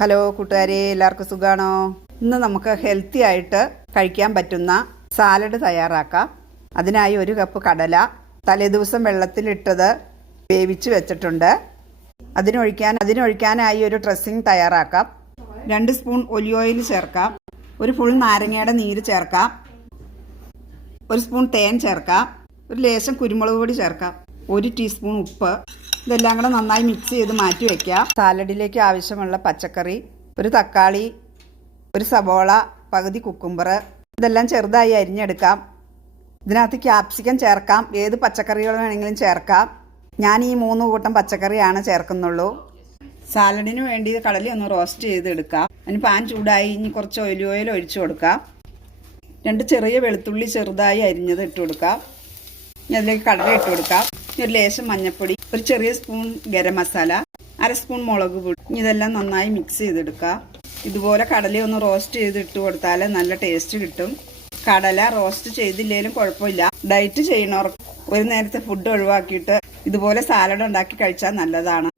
Hello കൂട്ടുകാരെ, എല്ലാവർക്കും സുഖമാണോ? ഇന്ന് നമുക്ക് ഹെൽത്തി ആയിട്ട് കഴിക്കാൻ പറ്റുന്ന സാലഡ് തയ്യാറാക്കാം. അതിനായി 1 കപ്പ് കടല തലേദിവസം വെള്ളത്തിലിട്ടത് വേവിച്ച് വെച്ചിട്ടുണ്ട്. അതിനൊഴിക്കാനായി ഒരു ഡ്രസ്സിങ് തയ്യാറാക്കാം. 2 സ്പൂൺ ഒലിവ് ഓയിൽ ചേർക്കാം. ഒരു ഫുൾ നാരങ്ങയുടെ നീര് ചേർക്കാം. 1 സ്പൂൺ തേൻ ചേർക്കാം. ഒരു ലേശം കുരുമുളക് പൊടി ചേർക്കാം. 1 ടീസ്പൂൺ ഉപ്പ്. ഇതെല്ലാം കൂടെ നന്നായി മിക്സ് ചെയ്ത് മാറ്റി വയ്ക്കാം. സാലഡിലേക്ക് ആവശ്യമുള്ള പച്ചക്കറി, ഒരു തക്കാളി, ഒരു സവോള, പകുതി കുക്കുംബർ, ഇതെല്ലാം ചെറുതായി അരിഞ്ഞെടുക്കാം. ഇതിനകത്ത് ക്യാപ്സിക്കം ചേർക്കാം. ഏത് പച്ചക്കറികൾ വേണമെങ്കിലും ചേർക്കാം. ഞാൻ ഈ 3 കൂട്ടം പച്ചക്കറിയാണ് ചേർക്കുന്നുള്ളൂ. സാലഡിന് വേണ്ടി കടല ഒന്ന് റോസ്റ്റ് ചെയ്തെടുക്കാം. അതിന് പാൻ ചൂടായി ഇനി കുറച്ച് ഒലിവ് ഓയിൽ ഒഴിച്ചു കൊടുക്കാം. 2 ചെറിയ വെളുത്തുള്ളി ചെറുതായി അരിഞ്ഞത് ഇട്ട് കൊടുക്കാം. ഇനി അതിലേക്ക് കടല ഇട്ട് കൊടുക്കാം. ഒരു ലേശം മഞ്ഞൾപ്പൊടി, ഒരു ചെറിയ സ്പൂൺ ഗരം മസാല, 1/2 സ്പൂൺ മുളക് പൊടി. ഇതെല്ലാം നന്നായി മിക്സ് ചെയ്തെടുക്കാം. ഇതുപോലെ കടല ഒന്ന് റോസ്റ്റ് ചെയ്ത് ഇട്ട് കൊടുത്താൽ നല്ല ടേസ്റ്റ് കിട്ടും. കടല റോസ്റ്റ് ചെയ്തില്ലെങ്കിലും കുഴപ്പമില്ല. ഡയറ്റ് ചെയ്യണവർക്ക് ഒരു നേരത്തെ ഫുഡ് ഒഴിവാക്കിയിട്ട് ഇതുപോലെ സാലഡ് ഉണ്ടാക്കി കഴിച്ചാൽ നല്ലതാണ്.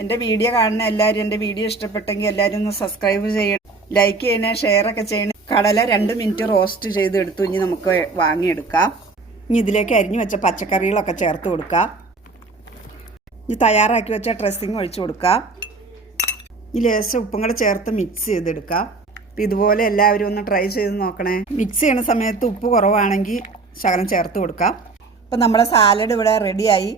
എൻ്റെ വീഡിയോ കാണുന്ന എല്ലാവരും എൻ്റെ വീഡിയോ ഇഷ്ടപ്പെട്ടെങ്കിൽ എല്ലാവരും ഒന്ന് സബ്സ്ക്രൈബ് ചെയ്യണം, ലൈക്ക് ചെയ്യണേ, ഷെയർ ഒക്കെ ചെയ്യണം. കടല 2 മിനിറ്റ് റോസ്റ്റ് ചെയ്തെടുത്തു. ഇനി നമുക്ക് വാങ്ങിയെടുക്കാം. ഇനി ഇതിലേക്ക് അരിഞ്ഞു വെച്ച പച്ചക്കറികളൊക്കെ ചേർത്ത് കൊടുക്കാം. ഇനി തയ്യാറാക്കി വെച്ച ഡ്രസ്സിങ് ഒഴിച്ചു കൊടുക്കാം. ഈ ലേശം ഉപ്പും കൂടെ ചേർത്ത് മിക്സ് ചെയ്തെടുക്കാം. അപ്പം ഇതുപോലെ എല്ലാവരും ഒന്ന് ട്രൈ ചെയ്ത് നോക്കണേ. മിക്സ് ചെയ്യണ സമയത്ത് ഉപ്പ് കുറവാണെങ്കിൽ ശകലം ചേർത്ത് കൊടുക്കാം. അപ്പം നമ്മുടെ സാലഡ് ഇവിടെ റെഡിയായി.